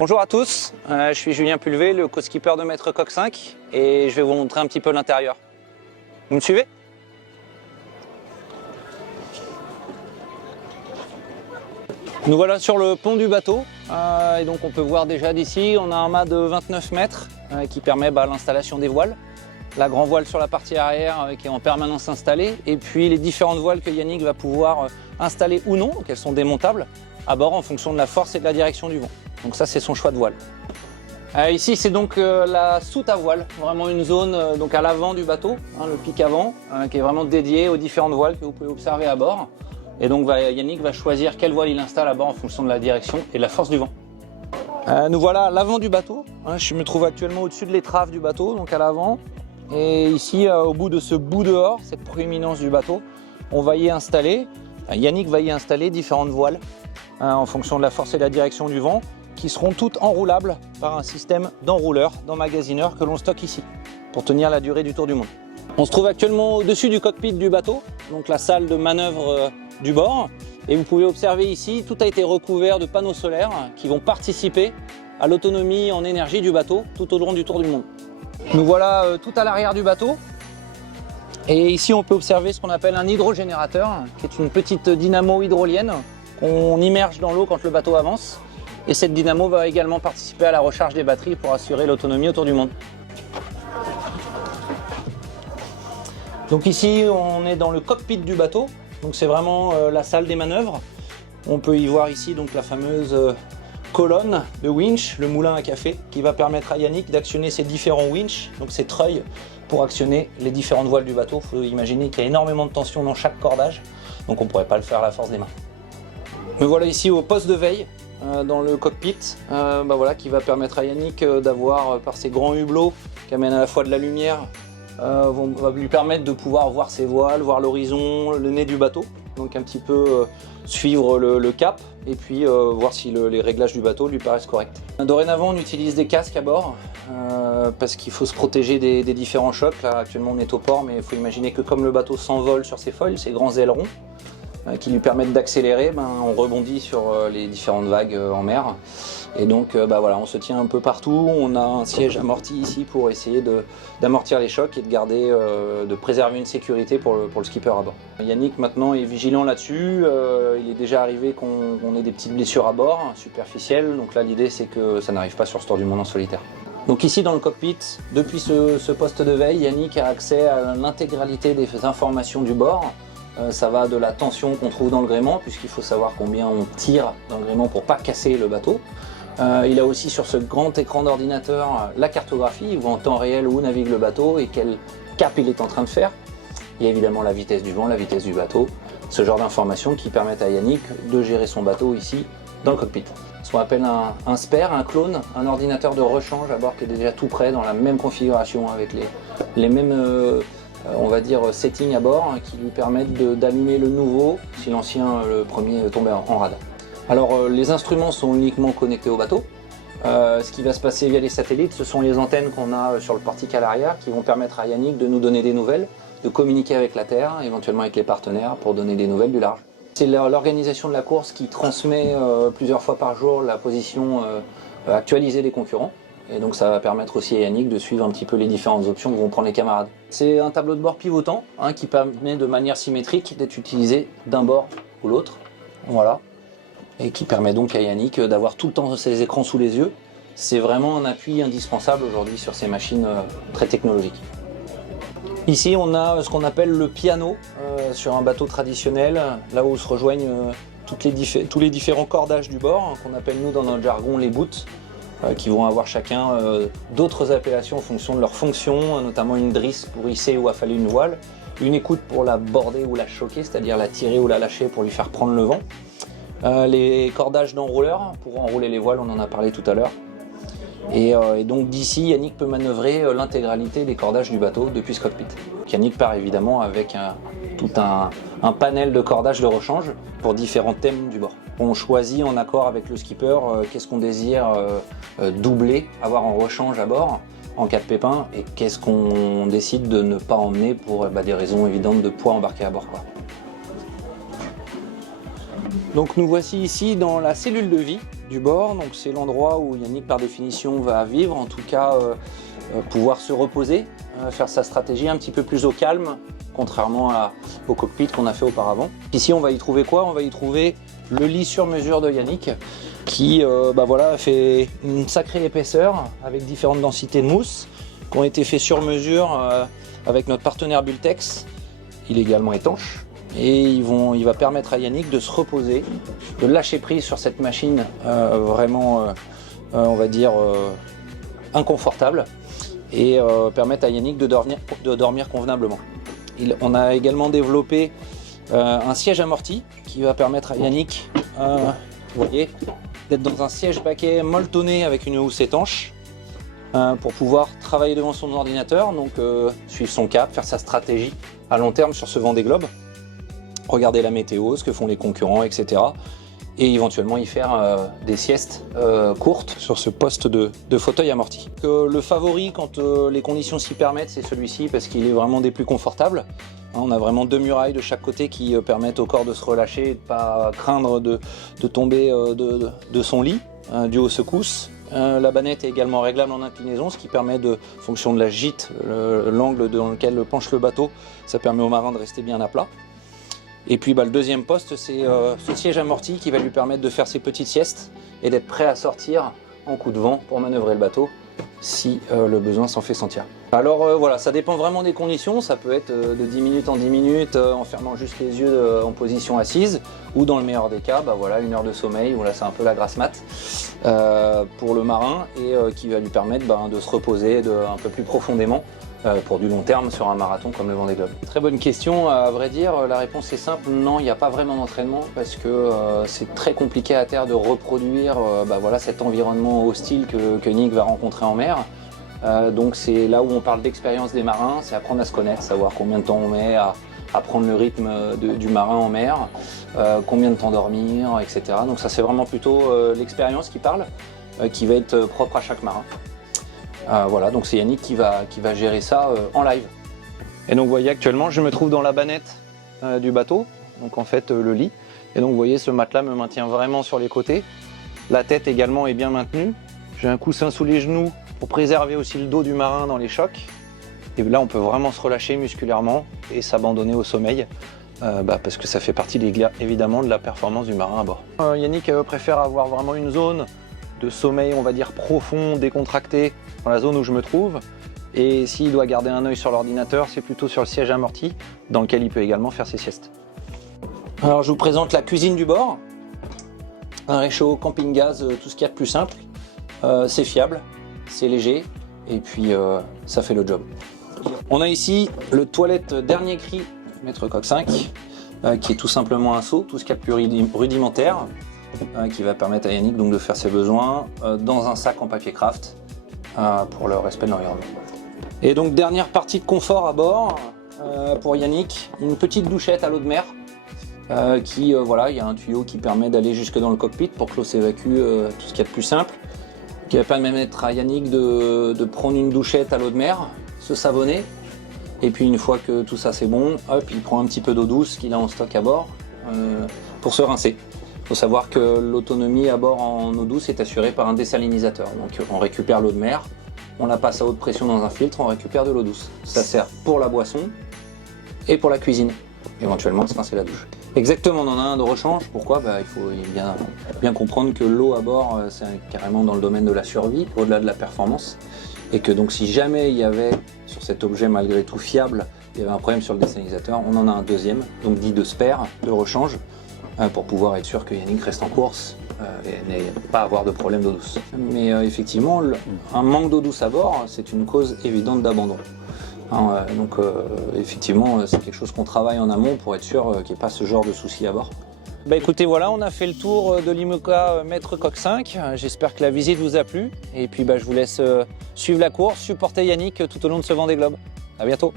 Bonjour à tous, je suis Julien Pulvé, le co-skipper de Maître Coq 5 et je vais vous montrer un petit peu l'intérieur. Vous me suivez? Nous voilà sur le pont du bateau et donc on peut voir déjà d'ici, on a un mât de 29 mètres qui permet l'installation des voiles. La grand voile sur la partie arrière qui est en permanence installée et puis les différentes voiles que Yannick va pouvoir installer ou non, donc elles sont démontables à bord en fonction de la force et de la direction du vent. Donc ça c'est son choix de voile. Ici c'est donc la soute à voile, vraiment une zone donc à l'avant du bateau, le pic avant, qui est vraiment dédié aux différentes voiles que vous pouvez observer à bord. Et donc Yannick va choisir quelle voile il installe à bord en fonction de la direction et de la force du vent. Nous voilà à l'avant du bateau, je me trouve actuellement au-dessus de l'étrave du bateau, donc à l'avant. Et ici au bout de ce bout dehors, cette proéminence du bateau, on va y installer, Yannick va y installer différentes voiles en fonction de la force et de la direction du vent, qui seront toutes enroulables par un système d'enrouleur, d'emmagasineur que l'on stocke ici, pour tenir la durée du tour du monde. On se trouve actuellement au-dessus du cockpit du bateau, donc la salle de manœuvre du bord, et vous pouvez observer ici, tout a été recouvert de panneaux solaires qui vont participer à l'autonomie en énergie du bateau tout au long du tour du monde. Nous voilà tout à l'arrière du bateau, et ici on peut observer ce qu'on appelle un hydrogénérateur, qui est une petite dynamo hydrolienne qu'on immerge dans l'eau quand le bateau avance. Et cette dynamo va également participer à la recharge des batteries pour assurer l'autonomie autour du monde. Donc ici, on est dans le cockpit du bateau. Donc c'est vraiment la salle des manœuvres. On peut y voir ici donc la fameuse colonne de winch, le moulin à café, qui va permettre à Yannick d'actionner ces différents winches, donc ces treuils, pour actionner les différentes voiles du bateau. Il faut imaginer qu'il y a énormément de tension dans chaque cordage, donc on ne pourrait pas le faire à la force des mains. Me voilà ici au poste de veille. Dans le cockpit, voilà, qui va permettre à Yannick d'avoir, par ses grands hublots qui amènent à la fois de la lumière, va lui permettre de pouvoir voir ses voiles, voir l'horizon, le nez du bateau, donc un petit peu suivre le cap et puis voir si les réglages du bateau lui paraissent corrects. Dorénavant on utilise des casques à bord parce qu'il faut se protéger des différents chocs. Là actuellement on est au port, mais il faut imaginer que comme le bateau s'envole sur ses foils, ses grands ailerons, qui lui permettent d'accélérer, on rebondit sur les différentes vagues en mer. Et donc voilà, on se tient un peu partout. On a un siège amorti ici pour essayer d'amortir les chocs et de garder, de préserver une sécurité pour le skipper à bord. Yannick maintenant est vigilant là-dessus. Il est déjà arrivé qu'on ait des petites blessures à bord, superficielles. Donc là l'idée c'est que ça n'arrive pas sur ce tour du monde en solitaire. Donc ici dans le cockpit, depuis ce poste de veille, Yannick a accès à l'intégralité des informations du bord. Ça va de la tension qu'on trouve dans le gréement, puisqu'il faut savoir combien on tire dans le gréement pour ne pas casser le bateau. Il a aussi sur ce grand écran d'ordinateur la cartographie, il voit en temps réel où navigue le bateau et quel cap il est en train de faire. Il y a évidemment la vitesse du vent, la vitesse du bateau, ce genre d'informations qui permettent à Yannick de gérer son bateau ici dans le cockpit. Ce qu'on appelle un spare, un clone, un ordinateur de rechange à bord qui est déjà tout prêt dans la même configuration avec les mêmes on va dire settings à bord qui lui permettent d'allumer le nouveau si l'ancien, le premier, tombait en rade. Alors les instruments sont uniquement connectés au bateau. Ce qui va se passer via les satellites, ce sont les antennes qu'on a sur le portique à l'arrière qui vont permettre à Yannick de nous donner des nouvelles, de communiquer avec la Terre, éventuellement avec les partenaires pour donner des nouvelles du large. C'est l'organisation de la course qui transmet plusieurs fois par jour la position actualisée des concurrents. Et donc ça va permettre aussi à Yannick de suivre un petit peu les différentes options que vont prendre les camarades. C'est un tableau de bord pivotant qui permet de manière symétrique d'être utilisé d'un bord ou l'autre. Voilà. Et qui permet donc à Yannick d'avoir tout le temps ses écrans sous les yeux. C'est vraiment un appui indispensable aujourd'hui sur ces machines très technologiques. Ici on a ce qu'on appelle le piano sur un bateau traditionnel, là où se rejoignent tous les différents cordages du bord, qu'on appelle nous dans notre jargon les boots. Qui vont avoir chacun d'autres appellations en fonction de leur fonction, notamment une drisse pour hisser ou affaler une voile, une écoute pour la border ou la choquer, c'est-à-dire la tirer ou la lâcher pour lui faire prendre le vent, les cordages d'enrouleur pour enrouler les voiles, on en a parlé tout à l'heure, et donc d'ici Yannick peut manœuvrer l'intégralité des cordages du bateau depuis ce cockpit. Yannick part évidemment avec tout un panel de cordages de rechange pour différents thèmes du bord. On choisit en accord avec le skipper qu'est-ce qu'on désire doubler, avoir en rechange à bord en cas de pépin et qu'est-ce qu'on décide de ne pas emmener pour des raisons évidentes de poids embarqué à bord. Donc nous voici ici dans la cellule de vie du bord, donc c'est l'endroit où Yannick par définition va vivre, en tout cas pouvoir se reposer, faire sa stratégie un petit peu plus au calme, contrairement au cockpit qu'on a fait auparavant. Ici on va y trouver quoi? On va y trouver le lit sur mesure de Yannick qui voilà, fait une sacrée épaisseur avec différentes densités de mousse qui ont été faits sur mesure avec notre partenaire Bultex. Il est également étanche et il va permettre à Yannick de se reposer, de lâcher prise sur cette machine vraiment, on va dire, inconfortable et permettre à Yannick de dormir convenablement. On a également développé un siège amorti qui va permettre à Yannick, vous voyez, d'être dans un siège baquet molletonné avec une housse étanche pour pouvoir travailler devant son ordinateur, donc suivre son cap, faire sa stratégie à long terme sur ce Vendée Globe, regarder la météo, ce que font les concurrents, etc. Et éventuellement y faire des siestes courtes sur ce poste de fauteuil amorti. Le favori quand les conditions s'y permettent, c'est celui-ci parce qu'il est vraiment des plus confortables. On a vraiment 2 murailles de chaque côté qui permettent au corps de se relâcher et de ne pas craindre de tomber de son lit dû aux secousses. La bannette est également réglable en inclinaison, ce qui permet, en fonction de la gîte, l'angle dans lequel penche le bateau, ça permet au marin de rester bien à plat. Et puis le deuxième poste, c'est ce siège amorti qui va lui permettre de faire ses petites siestes et d'être prêt à sortir en coup de vent pour manœuvrer le bateau si le besoin s'en fait sentir. Alors voilà, ça dépend vraiment des conditions, ça peut être de 10 minutes en 10 minutes en fermant juste les yeux en position assise, ou dans le meilleur des cas, voilà, 1 heure de sommeil, voilà, c'est un peu la grasse mat pour le marin et qui va lui permettre de se reposer un peu plus profondément pour du long terme sur un marathon comme le Vendée Globe. Très bonne question, à vrai dire, la réponse est simple, non, il n'y a pas vraiment d'entraînement parce que c'est très compliqué à terre de reproduire voilà, cet environnement hostile que Nick va rencontrer en mer. Donc c'est là où on parle d'expérience des marins, c'est apprendre à se connaître, savoir combien de temps on met à prendre le rythme du marin en mer, combien de temps dormir, etc. Donc ça c'est vraiment plutôt l'expérience qui parle, qui va être propre à chaque marin. Voilà, donc c'est Yannick qui va gérer ça en live. Et donc vous voyez actuellement je me trouve dans la bannette du bateau, donc en fait le lit. Et donc vous voyez ce matelas me maintient vraiment sur les côtés. La tête également est bien maintenue. J'ai un coussin sous les genoux pour préserver aussi le dos du marin dans les chocs. Et là on peut vraiment se relâcher musculairement et s'abandonner au sommeil. Parce que ça fait partie évidemment de la performance du marin à bord. Yannick préfère avoir vraiment une zone de sommeil, on va dire profond, décontracté, dans la zone où je me trouve. Et s'il doit garder un œil sur l'ordinateur, c'est plutôt sur le siège amorti, dans lequel il peut également faire ses siestes. Alors je vous présente la cuisine du bord. Un réchaud camping-gaz, tout ce qu'il y a de plus simple. C'est fiable, c'est léger, et puis ça fait le job. On a ici le toilette dernier cri Maître Coq 5, qui est tout simplement un seau, tout ce qu'il y a de plus rudimentaire, qui va permettre à Yannick donc de faire ses besoins dans un sac en papier craft pour le respect de l'environnement. Et donc dernière partie de confort à bord pour Yannick, une petite douchette à l'eau de mer voilà, il y a un tuyau qui permet d'aller jusque dans le cockpit pour que l'eau s'évacue, tout ce qu'il y a de plus simple, qui va permettre à Yannick de prendre une douchette à l'eau de mer, se savonner, et puis une fois que tout ça c'est bon, hop, il prend un petit peu d'eau douce qu'il a en stock à bord pour se rincer. Il faut savoir que l'autonomie à bord en eau douce est assurée par un désalinisateur. Donc on récupère l'eau de mer, on la passe à haute pression dans un filtre, on récupère de l'eau douce. Ça sert pour la boisson et pour la cuisine, éventuellement se rincer la douche. Exactement, on en a un de rechange. Pourquoi? Il faut bien comprendre que l'eau à bord, c'est carrément dans le domaine de la survie, au-delà de la performance. Et que donc si jamais il y avait, sur cet objet malgré tout fiable, il y avait un problème sur le désalinisateur, on en a un deuxième, donc dit de spare, de rechange, pour pouvoir être sûr que Yannick reste en course et n'ait pas à avoir de problème d'eau douce. Mais effectivement, un manque d'eau douce à bord, c'est une cause évidente d'abandon. Donc effectivement, c'est quelque chose qu'on travaille en amont pour être sûr qu'il n'y ait pas ce genre de soucis à bord. Écoutez, voilà, on a fait le tour de l'IMOCA Maître Coq 5. J'espère que la visite vous a plu. Et puis je vous laisse suivre la course, supporter Yannick tout au long de ce Vendée Globe. À bientôt.